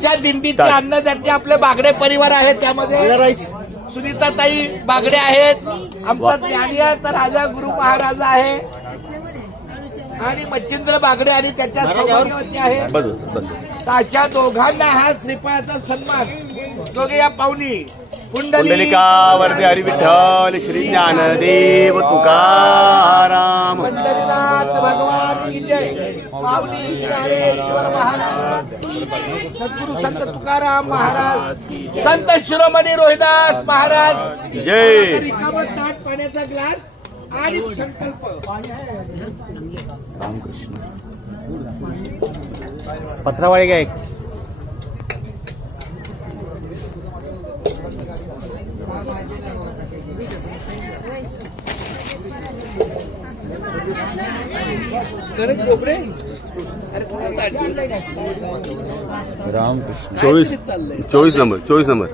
आजच्या दिंडीचे अन्नदाते आपले बागडे परिवार आहे. त्यामध्ये सुनीताताई बागडे आहेत, आमचा ज्ञानियाचा राजा गुरु महाराज आहे आणि मच्छिंद्र बागडे आणि त्याच्या सौभाग्यवती आहेत. अशा दोघांना हा श्रीफळाचा सन्मान दोघे या पाहुणी पुंडलिका वरदे हरी विठ्ठल श्री ज्ञानदेव तुकाराम पंढरीनाथ भगवान की जय. माऊली ज्ञानेश्वर महाराज, सद्गुरु संत तुकाराम महाराज, संत शिरोमणी रोहिदास महाराज जय. रिकामं ताट पाण्याचा ग्लास आणि संकल्प. रामकृष्ण पत्रावळी घ्या एक. रामकृष्ण 24 नंबर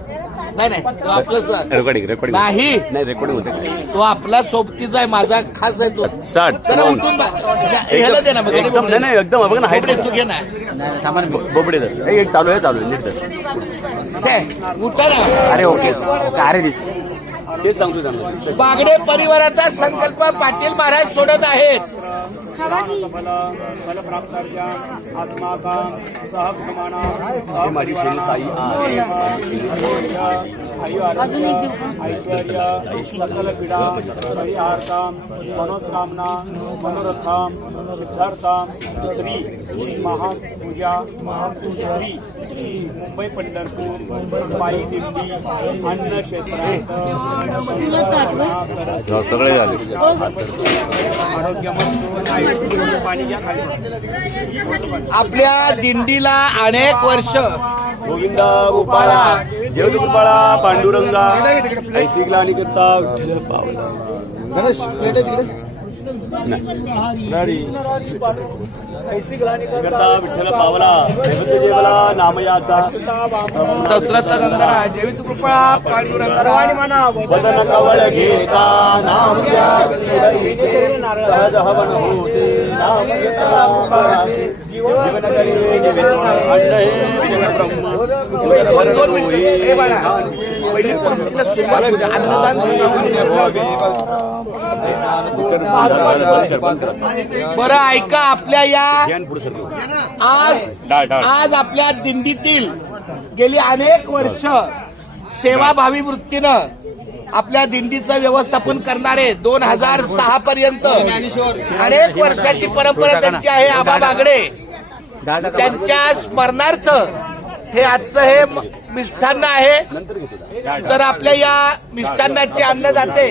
नाही तो आपला रेकॉर्डिंग नाही, रेकॉर्डिंग होते. तो आपला सोबतीचा आहे, माझा खास आहे तो. स्टार्ट. जरा उठून ह्याला दे ना मग. एकदम नाही एकदम बघ ना हाईट तू घे ना. बोबडे एक चालू आहे नीट धर. उठा ना. अरे ओके अरे दिस तेच सांगतो त्यांना. बागडे परिवाराचा संकल्प पाटील महाराज सोडत आहेत. माझी ताई सकल पीडा परिहारताम मनोस्कामना मनोरथाम सिद्धार्थाम श्री महापूजा श्री मुंबई पंढरपूर पायी दिंडी अन्न क्षेत्रात सगळे झाले. आरोग्यमस्त पाणी घ्या खाली. आपल्या दिंडीला अनेक वर्ष गोविंदा गोपाळा देवजी गोपाळा पांडुरंगा ऐशी ग्लानी करता विठ्ठल पावला गणेश प्लेट तिकडे ऐशी ग्लानी करता विठ्ठल पावला देवते जेवला नामयाचा दशरथ देवी कृपा पांडुरंग सर्वांनी म्हणा बदन कवळ घेता नाम सहज हवन होते नाम घेता मुखाराचे जीवन करी जीवन अन्न हे जीवन ब्रह्म बरं ऐका. आपल्या या आज आपल्या दिंडीतील गेली अनेक वर्ष सेवाभावी वृत्तीनं आपल्या दिंडीचं व्यवस्थापन करणारे 2006 पर्यंत अनेक वर्षाची परंपरा त्यांची आहे. आबा बागडे त्यांच्या स्मरणार्थ हे आजचं हे मिष्टान्न आहे. तर आपल्या या मिष्टान्नाचे अन्नदाते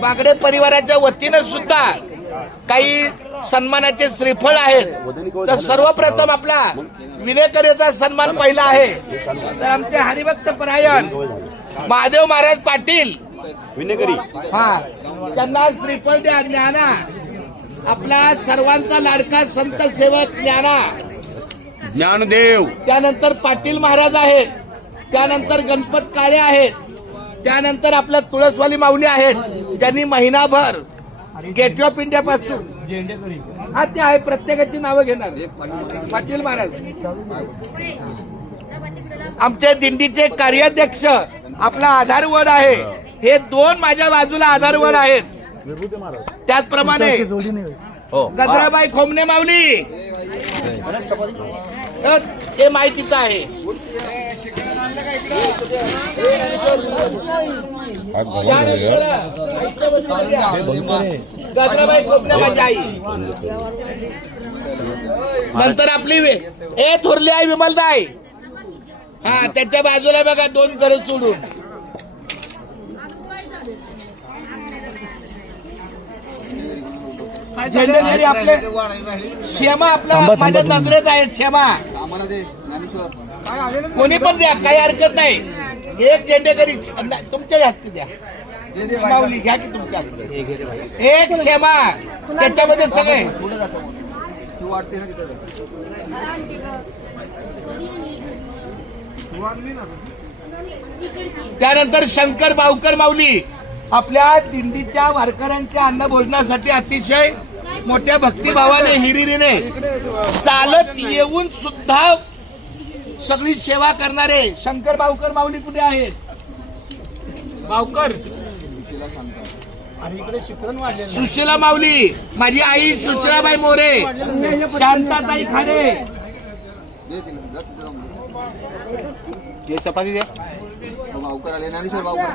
बागडे परिवाराच्या वतीनं सुद्धा काही सन्मानाचे श्रीफळ आहेत. तर सर्वप्रथम आपला विनेकरेचा सन्मान पहिला आहे. तर आमचे हरिभक्त परायण महादेव महाराज पाटील विनेकरी त्यांना श्रीफळ द्या. ज्ञाना आपला सर्वांचा लाडका संत सेवक ज्ञाना, ज्ञानदेव, त्यानंतर पाटील महाराज आहेत, त्यानंतर गणपत काळे आहेत, त्यानंतर आपल्या तुळसवाली माऊली आहेत ज्यांनी महिनाभर गेटवे ऑफ इंडिया पासून ते आहे. प्रत्येकाची नावं घेणार. पाटील महाराज आमचे दिंडीचे कार्याध्यक्ष आपला आधारवड आहे. हे 2 माझ्या बाजूला आधारवड आहेत. त्याचप्रमाणे गजराबाई खोमने माऊली हे माहितीचं आहे. गजराबाई खोमने माझी आई. नंतर आपली थोरली आई विमलताई. त्याच्या बाजूला बघा 2 घर सोडून. झेंडेगिरी आपले शेमा आपला माझ्या नजरेत आहे. शेमा कोणी पण द्या, काही हरकत नाही. एक झेंडेगिरी तुमच्या हाती द्या. माऊली घ्या की तुमच्या एक शेमा त्याच्यामध्ये सगळे. त्यानंतर शंकर बावकर माऊली आपल्या दिंडीच्या वारकऱ्यांच्या अन्न भोजनासाठी अतिशय मोठ्या भक्तिभावाने हिरिरीने चालत येऊन सुद्धा सगळी सेवा करणारे शंकर बावकर माऊली कुठे आहेत? बावकर सुशीला माऊली, माझी आई सुशीलाबाई मोरे, शांताताई खाडे, चपाती द्या. बावकर आले, ज्ञानेश्वर बावकर.